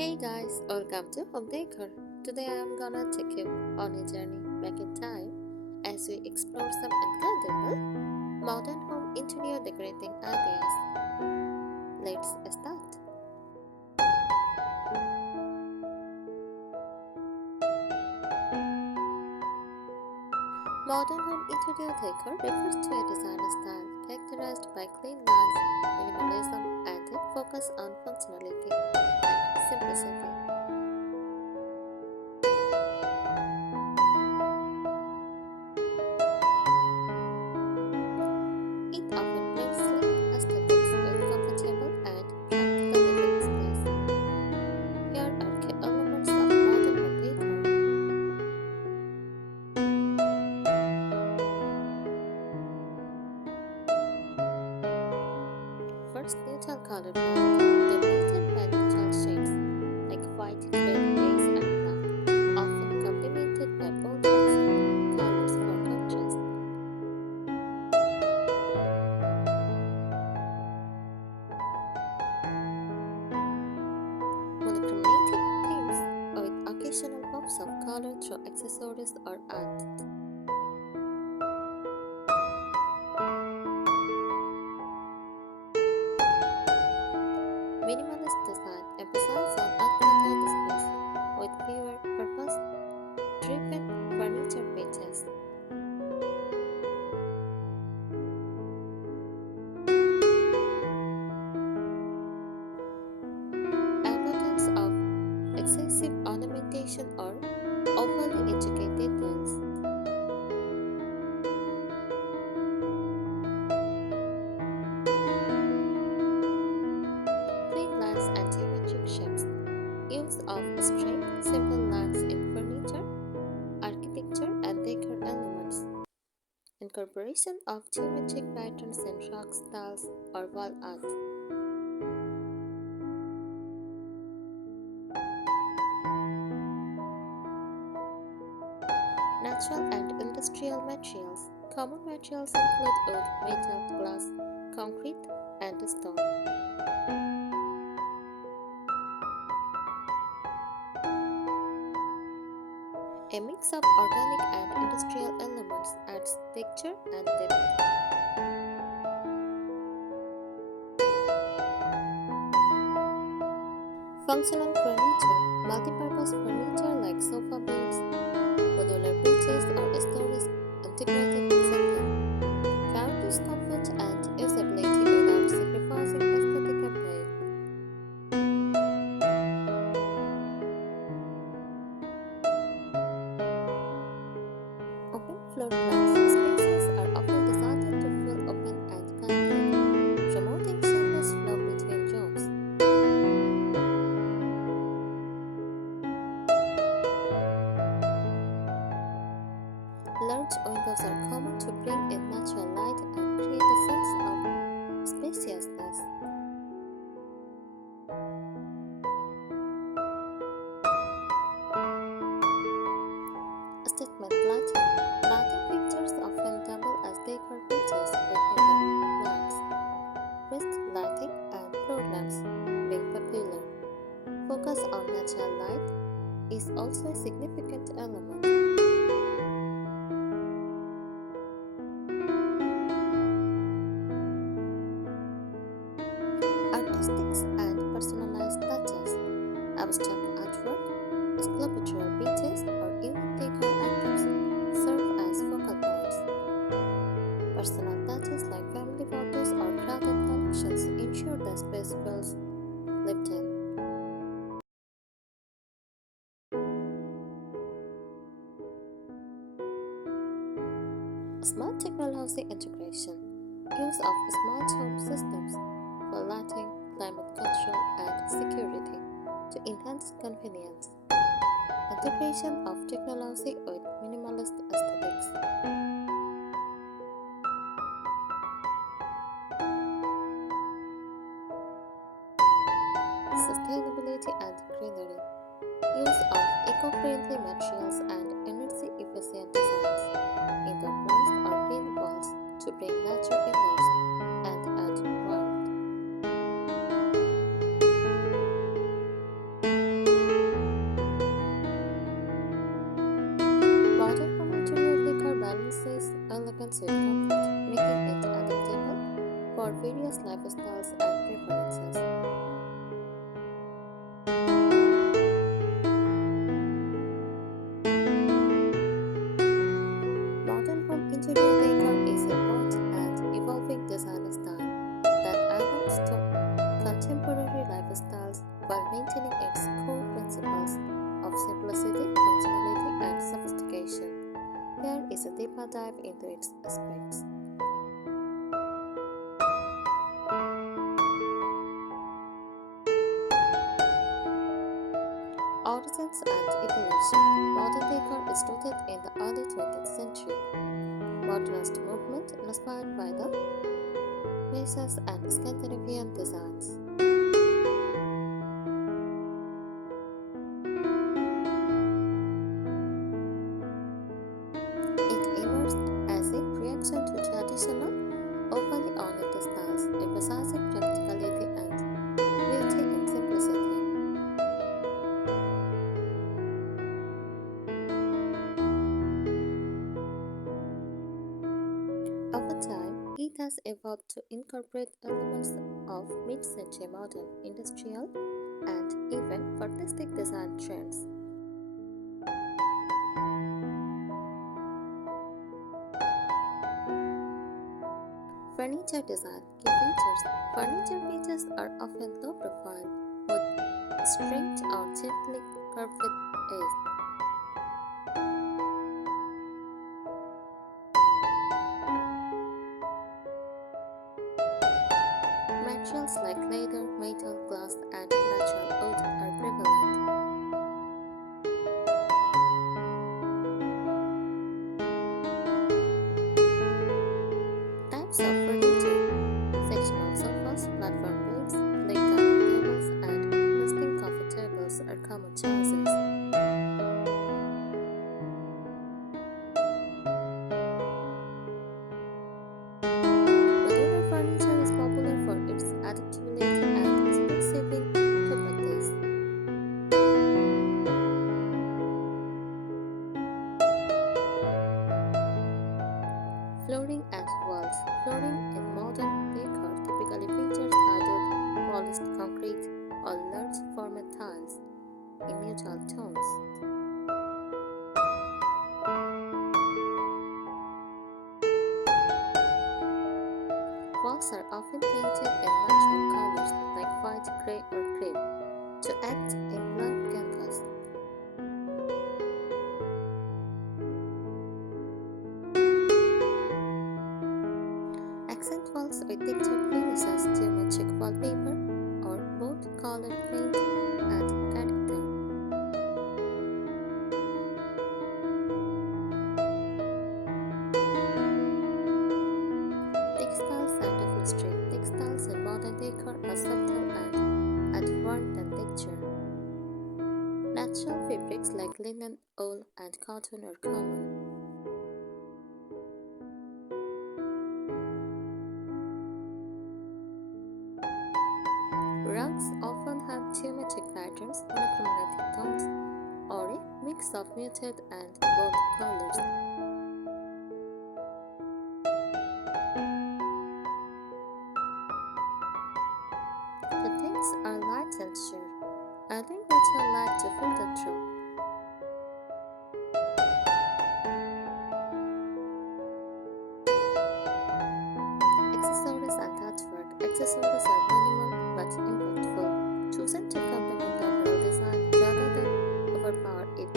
Hey guys, welcome to Home Decor. Today I am gonna take you on a journey back in time as we explore some incredible modern home interior decorating ideas. Let's start. Modern home interior decor refers to a design style characterized by clean lines, minimalism, and a focus on functionality and simplicity. It often blends sleek aesthetics with comfortable and practical living space. Here are key elements of modern home decor. First, neutral color palette, dominated by neutral shades like white, gray, beige, and black, often complemented by bold accent colors for contrast. Monochromatic themes with occasional pops of color through accessories or art. Minimalist design emphasizes on uncluttered space with fewer purpose-driven furniture pieces. Avoidance of excessive ornamentation or overly intricate details. Clean lines and geometric shapes. Use of straight, simple lines in furniture, architecture, and decor elements. Incorporation of geometric patterns in rock tiles or wall art. Natural and industrial materials. Common materials include wood, metal, glass, concrete, and stone. A mix of organic and industrial elements adds texture and depth. Functional furniture. Multi-purpose furniture like sofa beds, modular benches, or storage integrated assembly. Guarantees comfort and usability without sacrificing aesthetic appeal. Open floor plans. Spaces are often designed to feel open and connected, promoting seamless flow between rooms. Large windows are common to bring in natural light and create a sense of spaciousness. Statement lighting. Lighting fixtures often double as decor features with hidden lights. Wrist lighting and floor lamps being popular. Focus on natural light is also a significant element. Artistics and personalized touches. Abstract artwork, sculptural pieces, or unique decor items serve as focal points. Personal touches like family photos or crowded collections ensure the space feels lived in. Smart technology integration. Use of smart home systems for lighting, climate control, and security to enhance convenience. Integration of technology with minimalist aesthetics. Sustainability and greenery. Use of eco-friendly materials and energy-efficient designs. Indoor plants or green walls to bring nature indoors and add warmth. while maintaining its core principles of simplicity, functionality, and sophistication. Here is a deeper dive into its aspects. Origins and evolution. Modern decor is rooted in the early 20th century modernist movement inspired by the Renaissance and Scandinavian designs. It emerged as a reaction to traditional, overly ornate styles, emphasizing practicality and beauty in simplicity. Over time, it has evolved to incorporate elements of mid-century modern, industrial, and even artistic design trends. Furniture design. Key features. Furniture pieces are often low profile with straight or gently curved edges. Materials like leather, metal, glass, and natural wood are prevalent. Types of furniture. Sectional sofas, platform beds, lake dining tables, and nesting coffee tables are common choices. Modular furniture is popular for its adaptability and space-saving properties. Flooring and walls. Flooring in modern decor typically features hardwood, polished concrete, or large format tiles in neutral tones. Walls are often painted in natural colors like white, gray, or cream to act in blank canvas. Accent walls with textured finishes, geometric wallpaper, or both colored paint add character. Textiles and upholstery. Textiles in modern decor are subtle and warmth and texture. Natural fabrics like linen, wool, and cotton are common. Rugs often have geometric patterns, monochromatic tones, or a mix of muted and bold colors. The tints are light and sheer, allowing natural light to filter through. Accessories and artwork. Accessories are minimal but impactful, chosen to complement the overall design rather than overpower it.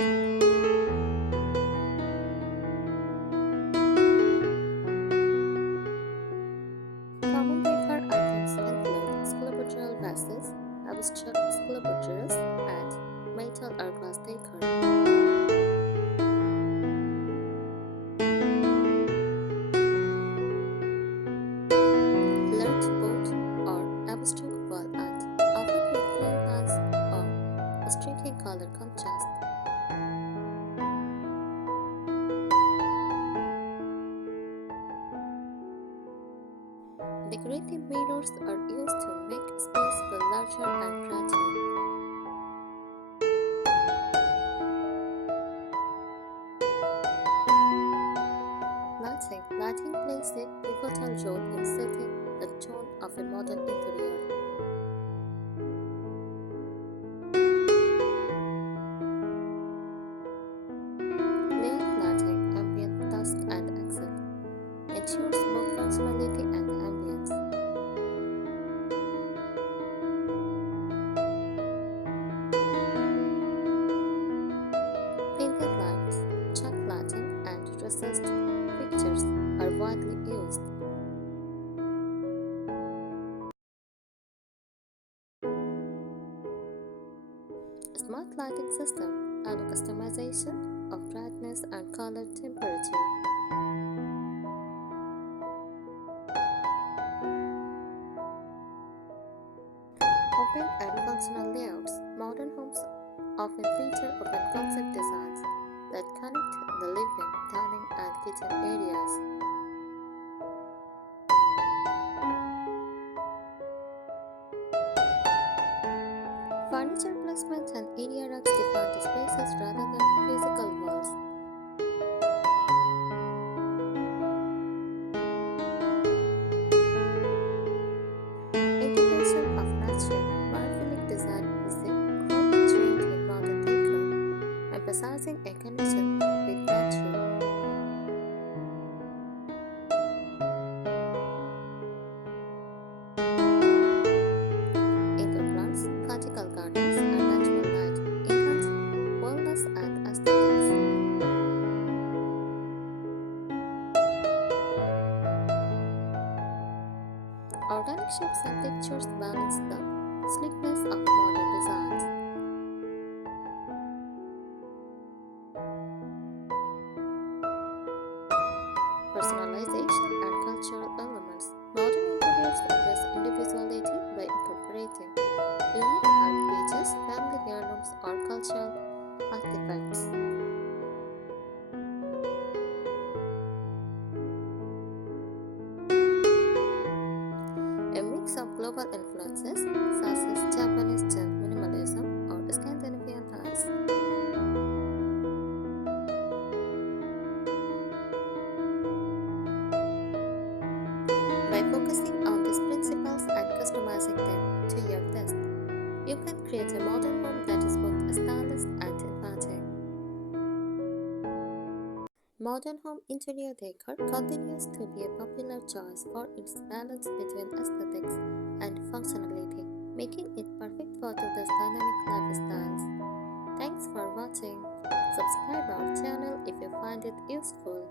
Common decor items include sculptural vases, abstract sculptures, and metal or glass decor. Large board or abstract wall art, often with clean lines or a striking color contrast. Decorative mirrors are used to make space feel larger and brighter. Lighting plays a pivotal role in setting the tone of a modern interior. Layered lighting, ambient, dusk, and accent ensures both functionality and ambience. assist fixtures are widely used. Smart lighting system allow customization of brightness and color temperature. Open and functional layouts. Modern homes often feature open concept designs that connect the living, dining, and kitchen areas. Furniture placement and area racks define the spaces rather than physical walls. Integration of nature. Mindfully design is a growing trend in modern decor, emphasizing a connection with nature. Indoor plants, vertical gardens, and natural light enhance wellness and aesthetics. Organic shapes and textures balance the sleekness of modern designs. Personalization and cultural elements. Modern interiors express individuality by incorporating unique art pieces, family heirlooms, or cultural artifacts. A mix of global influences such as Japanese minimalism or Scandinavian styles. By focusing on these principles and customizing them to your taste, you can create a modern home that is both stylish and inviting. Modern home interior decor continues to be a popular choice for its balance between aesthetics and functionality, making it perfect for today's dynamic lifestyles. Thanks for watching. Subscribe our channel if you find it useful.